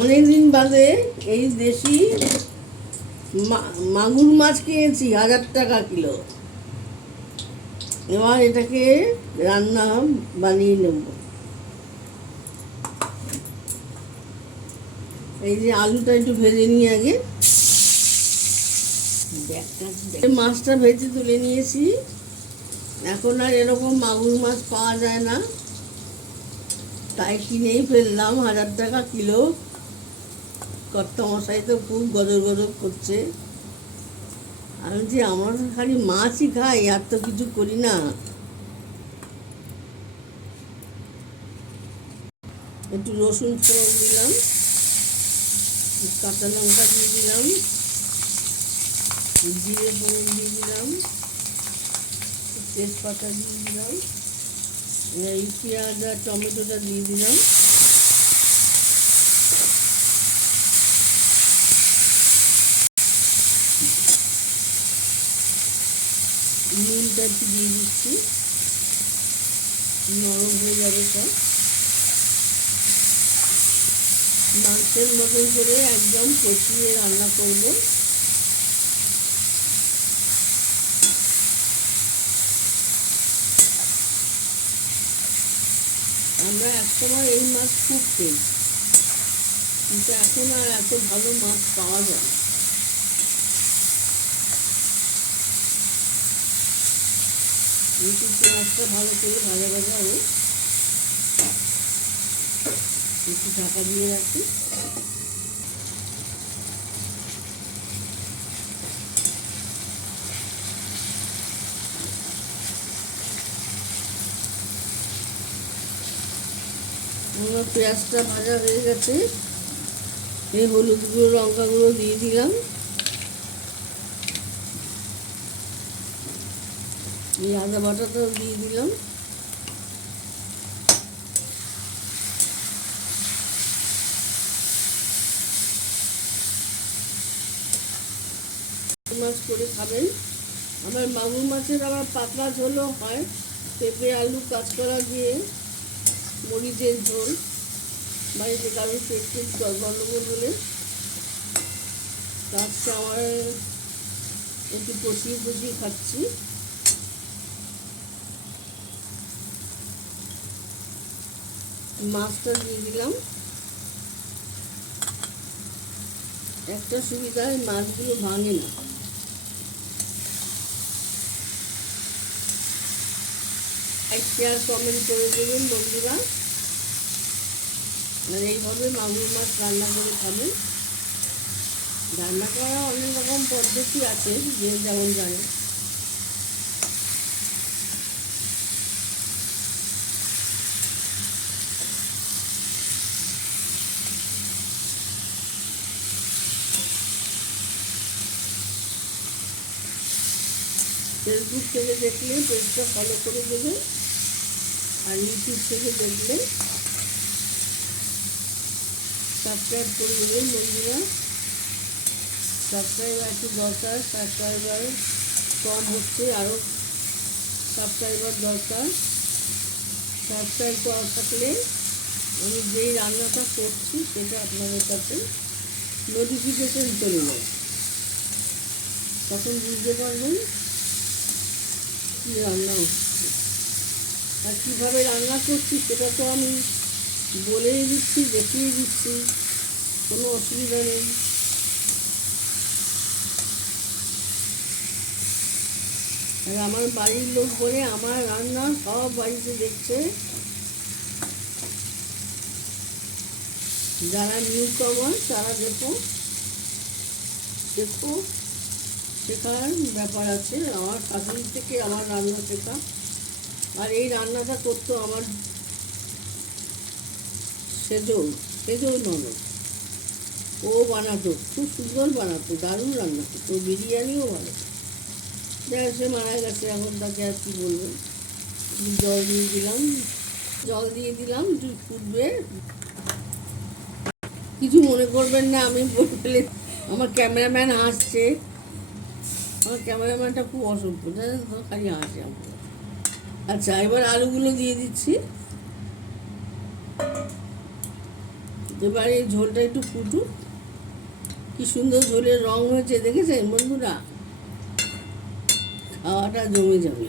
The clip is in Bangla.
অনেকদিন বাদে এই দেশি মাগুর মাছ কিনেছি 1000 টাকা কিলো। এবার এটাকে রান্না বানিয়ে নেব। এই যে আলুটা একটু ভেজে নিয়ে আগে মাছটা ভেজে তুলে নিয়েছি। এখন আর এরকম মাগুর মাছ পাওয়া যায় না, তাই কিনেই ফেললাম 1000 টাকা কিলো। কর্তামশাই তো খুব গজর গজর করছে। আমি যে আমরা খালি মাছই খাই, আর তো কিছু করি না। একটু রসুন ফোড়ন দিলাম, কাঁচা লঙ্কা দিয়ে দিলাম, জিরে ফোড়ন দিয়ে দিলাম, তেজপাতা দিয়ে দিলাম, এই পেঁয়াজ আর টমেটোটা দিয়ে দিলাম। নুনটা একটু দিয়ে দিচ্ছি, নরম হয়ে যাবে সব। মাংসের মতন করে একদম কষিয়ে রান্না করব। আমরা একসময় এই মাছ খুব খেয়েছি, কিন্তু এখন আর এত ভালো মাছ পাওয়া যায় না। মাছটা ভালো করে ভাজা ভাজা হবে, একটু ঢাকা দিয়ে রাখি। আমার পেঁয়াজটা ভাজা হয়ে গেছে, এই হলুদ গুঁড়ো লঙ্কা গুঁড়ো দিয়ে দিলাম, এই আদা বাটাটাও দিয়ে দিলাম। মাছ করে খাবেন। আবার মাগুর মাছের আবার পাতলা ঝোলও হয়, পেঁপে আলু কাঁচকলা দিয়ে মরিচের ঝোল। বাড়িতে কারোর পেট গন্ডগোল হলে কাজটা আমার একটু কষিয়ে কষিয়ে খাচ্ছি। মাছটা দিয়ে দিলাম। একটা সুবিধা, মাছগুলো ভাঙে না। লাইক শেয়ার কমেন্ট করে দেবেন বন্ধুরা, আর এইভাবে মাগুর মাছ রান্না করে খাবেন। রান্না করা অনেক রকম পদ্ধতি আছে, যে যেমন জানে। ফেসবুক থেকে দেখলে পেজটা ফলো করে দেবেন, আর ইউটিউব থেকে দেখলে সাবস্ক্রাইব করে দেবেন বন্ধুরা। সাবস্ক্রাইবার একটু দরকার, সাবস্ক্রাইবার কম হচ্ছে, আরও সাবস্ক্রাইবার দরকার। সাবস্ক্রাইব করা থাকলে আমি যেই রান্নাটা করছি সেটা আপনাদের কাছে নোটিফিকেশন চলে যায়, তখন বুঝতে পারবেন কী রান্না হচ্ছে। আর কীভাবে রান্না করছি সেটা তো আমি বলেই দিচ্ছি, দেখিয়ে দিচ্ছি, কোনো অসুবিধা নেই। আর আমার বাড়ির লোক বলে আমার রান্না সব বাড়িতে দেখছে। যারা নিউ কামার তারা দেখো শেখার ব্যাপার আছে। আমার শাশুড়ি থেকে আমার রান্না শেখা। আর এই রান্নাটা করতো আমার সেজো ননদ, ও বানাতো, খুব সুন্দর বানাতো, দারুণ রান্না করতো, বিরিয়ানিও বানাতো। যাই সে মারা গেছে, এখন তাকে আর কি বলবেন। জল দিয়ে দিলাম, একটু ফুটবে। কিছু মনে করবেন না, আমি বলে আমার ক্যামেরাম্যান হাসছে। আমার ক্যামেরাম্যানটা খুব অসভ্য, জানেন তো, খালি হাসে আমার। আচ্ছা, এবার আলুগুলো দিয়ে দিচ্ছি। এবার এই ঝোলটা একটু ফুটুক। কি সুন্দর ঝোলের রং হয়েছে দেখেছেন বন্ধুরা, খাওয়াটা জমে যাবে।